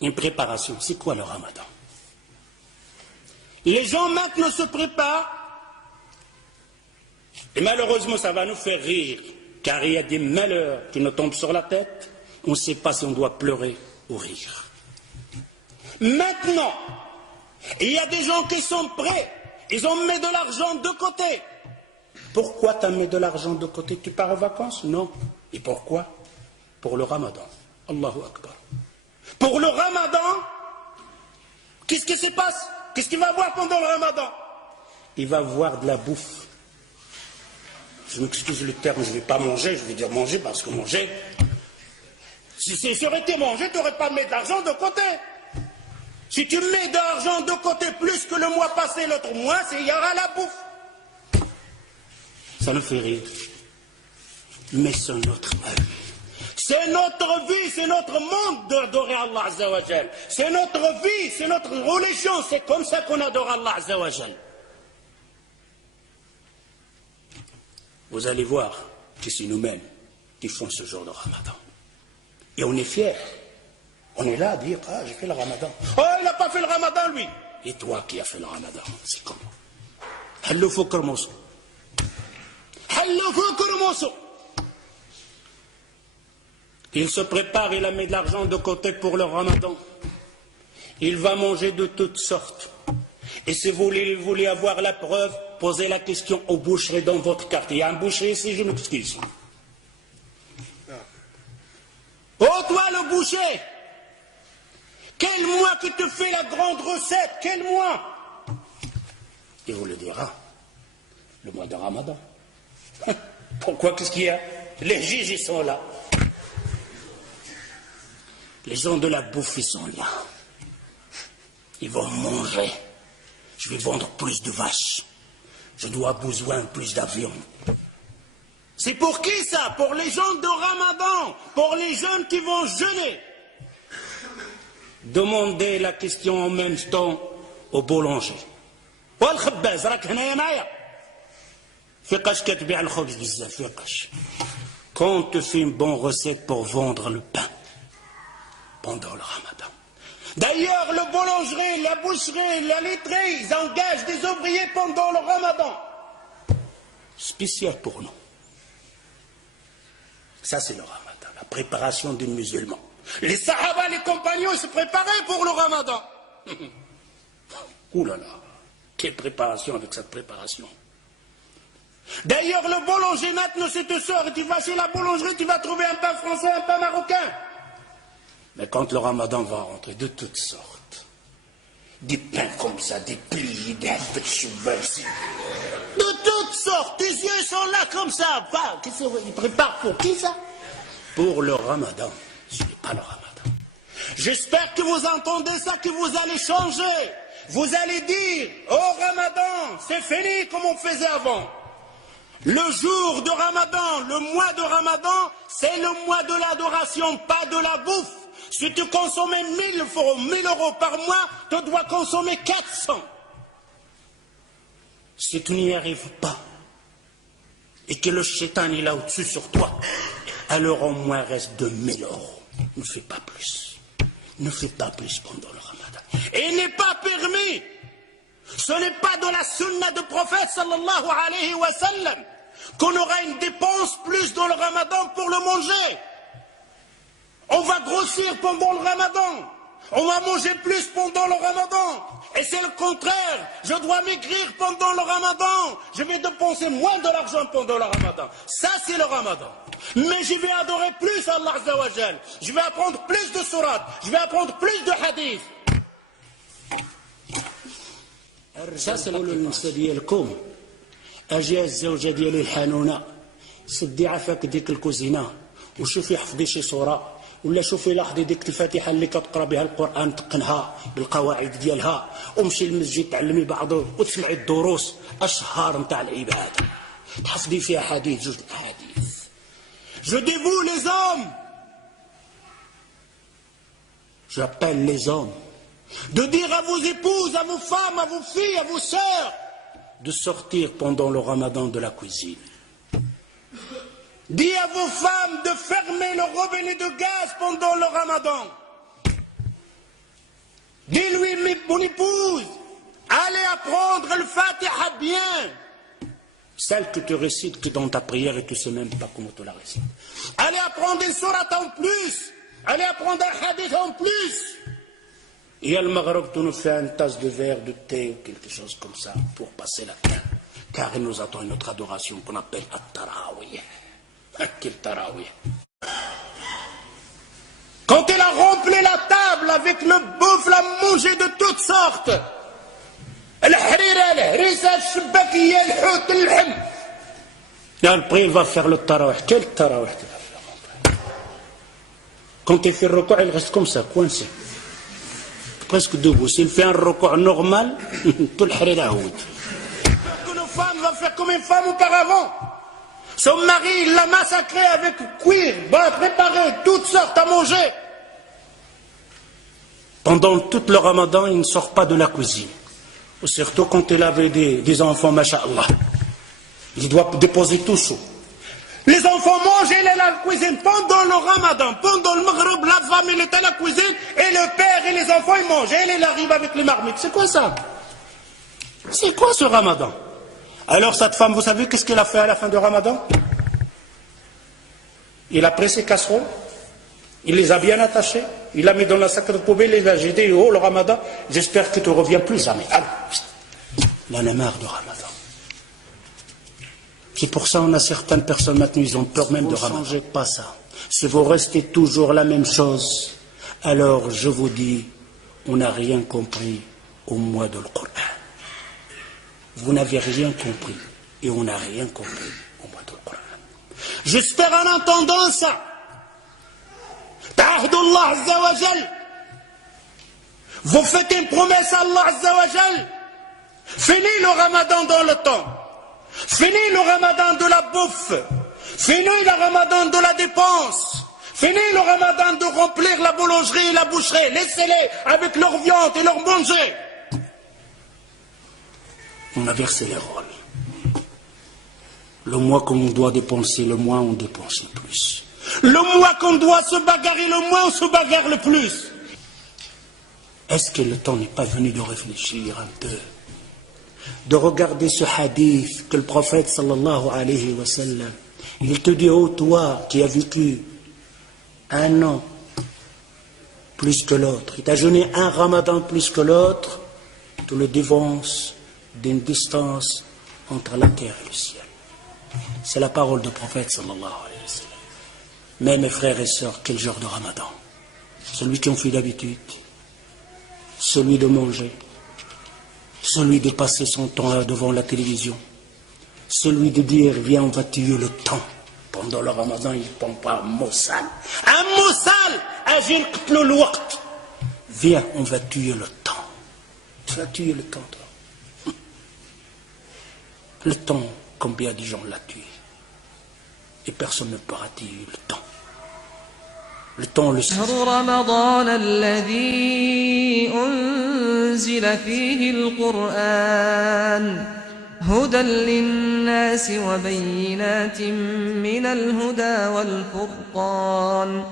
Une préparation, c'est quoi le ramadan? Les gens maintenant se préparent, et malheureusement ça va nous faire rire, car il y a des malheurs qui nous tombent sur la tête, on ne sait pas si on doit pleurer ou rire. Maintenant, il y a des gens qui sont prêts, ils ont mis de l'argent de côté. Pourquoi tu as mis de l'argent de côté? Tu pars en vacances? Non. Et pourquoi? Pour le ramadan. Allahu Akbar. Pour le ramadan, qu'est-ce qui se passe? Qu'est-ce qu'il va voir pendant le ramadan? Il va voir de la bouffe. Je m'excuse le terme, je ne vais pas manger, je vais dire manger parce que manger, si ça aurait été manger, tu n'aurais pas mis de l'argent de côté. Si tu mets de l'argent de côté plus que le mois passé, l'autre mois, il y aura la bouffe. Ça nous fait rire. Mais c'est notre vie. C'est notre vie, c'est notre monde d'adorer Allah Azza wa Jal. C'est notre vie, c'est notre religion, c'est comme ça qu'on adore Allah Azza wa Jal. Vous allez voir que c'est nous-mêmes qui font ce genre de ramadan. Et on est fiers. On est là à dire, ah, j'ai fait le ramadan. Oh, il n'a pas fait le ramadan, lui. Et toi qui as fait le ramadan, c'est comment? Hallo fukr mosso. Hallo fukr mosso. Il se prépare, il a mis de l'argent de côté pour le ramadan. Il va manger de toutes sortes. Et si vous voulez avoir la preuve, posez la question aux boucheries dans votre quartier. Il y a un boucher ici, je m'excuse. Oh, toi le boucher, quel mois que te fait la grande recette? Quel mois? Il vous le dira, le mois de Ramadan. Pourquoi? Qu'est-ce qu'il y a? Les juges, ils sont là. Les gens de la bouffe, ils sont là. Ils vont manger. Je vais vendre plus de vaches. Je dois besoin plus d'avions. C'est pour qui ça? Pour les gens de Ramadan, pour les jeunes qui vont jeûner. Demandez la question en même temps au boulanger. والخباز راك هنايا معايا فيقاش كتبيع الخبز بزاف فيقاش. Quand tu fais une bonne recette pour vendre le pain pendant le Ramadan. D'ailleurs, le boulangerie, la boucherie, la laiterie, ils engagent des ouvriers pendant le Ramadan. Spécial pour nous. Ça, c'est le Ramadan, la préparation des musulmans. Les Sahaba, les compagnons, ils se préparaient pour le Ramadan. Ouh là là, quelle préparation avec cette préparation. D'ailleurs, le boulanger, maintenant, c'est te sort et tu vas chez la boulangerie, tu vas trouver un pain français, un pain marocain. Mais quand le Ramadan va rentrer, de toutes sortes, des pains comme ça, des pliés, des cheval, de toutes sortes, tes yeux sont là comme ça. Ils préparent pour qui ça? Pour le Ramadan. Ce n'est pas le Ramadan. J'espère que vous entendez ça, que vous allez changer. Vous allez dire, oh Ramadan, c'est fini comme on faisait avant. Le jour de Ramadan, le mois de Ramadan, c'est le mois de l'adoration, pas de la bouffe. Si tu consommais 1000 euros par mois, tu dois consommer 400. Si tu n'y arrives pas, et que le shaitan est là au-dessus sur toi, alors au moins reste 2000 euros. Ne fais pas plus. Ne fais pas plus pendant le Ramadan. Et il n'est pas permis. Ce n'est pas de la sunna du prophète sallallahu alayhi wa sallam qu'on aura une dépense plus dans le Ramadan pour le manger. On va grossir pendant le Ramadan. On va manger plus pendant le Ramadan. Et c'est le contraire. Je dois maigrir pendant le Ramadan. Je vais dépenser moins de l'argent pendant le Ramadan. Ça, c'est le Ramadan. Mais je vais adorer plus Allah Azza wa Jal. Je vais apprendre plus de sourates. Je vais apprendre plus de hadiths. Ça, c'est النساء ديالكم. أجي الزوجة ديالي الحنونة. سدي عافاك ديك الكوزينة. وشوفي حفظي شي صورة. ولا شوفي لاحظي ديك الفاتحه اللي كتقرا بها القران تقنها بالقواعد ديالها ومشي للمسجد تعلمي بعضه وتسمعي الدروس اشهار نتاع العباده تحفظي فيها حديث جوج الاحاديث. Je dévoue les hommes. J'appelle les hommes de dire à vos épouses, à vos femmes, à vos filles, à vos sœurs de sortir pendant le Ramadan de la cuisine. Dis à vos femmes de fermer le robinet de gaz pendant le Ramadan. mon épouse, allez apprendre le Fatiha bien. Celle que tu récites que dans ta prière et tu ne sais même pas comment tu la récites. Allez apprendre une sourate en plus. Allez apprendre un hadith en plus. Et à Maghreb, tu nous fais une tasse de verre, de thé ou quelque chose comme ça pour passer la fin. Car il nous attend une autre adoration qu'on appelle At-Tarawih. Quel Tarawih. Quand il a rempli la table avec le bouffe, l'a mangé de toutes sortes. Et après, il va faire le tarawih. Quel tarawih tu vas faire? Quand il fait le recours, il reste comme ça, coincé. Presque debout. S'il fait un recours normal, tout le harira houd. Une femme va faire comme une femme auparavant. Son mari, il l'a massacré avec cuir, va préparer toutes sortes à manger. Pendant tout le ramadan, il ne sort pas de la cuisine. Surtout quand il avait des enfants, masha'Allah. Il doit déposer tout ça. Les enfants mangent, il est à la cuisine. Pendant le ramadan, pendant le maghreb, la femme, elle est à la cuisine, et le père et les enfants, ils mangent. Et il arrive avec les marmites. C'est quoi ça? C'est quoi ce ramadan? Alors cette femme, vous savez qu'est-ce qu'elle a fait à la fin du ramadan? Il a pris ses casseroles, il les a bien attachées, il l'a mis dans la sac de poubelle, il a dit, oh le ramadan, j'espère que tu ne reviens plus jamais. Alors, il en a marre du ramadan. C'est pour ça qu'on a certaines personnes maintenant, ils ont peur même de ramadan. Ne changez pas ça. Si vous restez toujours la même chose, alors je vous dis, on n'a rien compris au mois de Coran. Vous n'avez rien compris et on n'a rien compris au mois de Coran. J'espère en entendant ça. Ta'ahdullah Azza wa Jal. Vous faites une promesse à Allah Azza wa Jal. Finis le ramadan dans le temps. Finis le ramadan de la bouffe. Finis le ramadan de la dépense. Finis le ramadan de remplir la boulangerie et la boucherie. Laissez-les avec leur viande et leur manger. On a versé les rôles. Le mois qu'on doit dépenser, le mois on dépense le plus. Le mois qu'on doit se bagarrer, le mois on se bagarre le plus. Est-ce que le temps n'est pas venu de réfléchir un peu, de regarder ce hadith que le prophète sallallahu alayhi wa sallam, il te dit, oh toi qui as vécu un an plus que l'autre, il t'a jeûné un ramadan plus que l'autre, tu le dévances d'une distance entre la terre et le ciel. C'est la parole du prophète sallallahu alayhi wa sallam. Mais mes frères et sœurs, quel genre de ramadan? Celui qui en fait d'habitude, celui de manger, celui de passer son temps devant la télévision, celui de dire viens on va tuer le temps. Pendant le ramadan il ne prend pas un mot sale. Un mot sale, agir le waqt. Viens on va tuer le temps. Tu vas tuer le temps toi. Le temps, combien de gens l'a tué? Et personne ne pourra tuer le temps. Le temps le sait. رمضان الذي أنزل فيه القرآن هدى للناس وبينات من الهدى والفرقان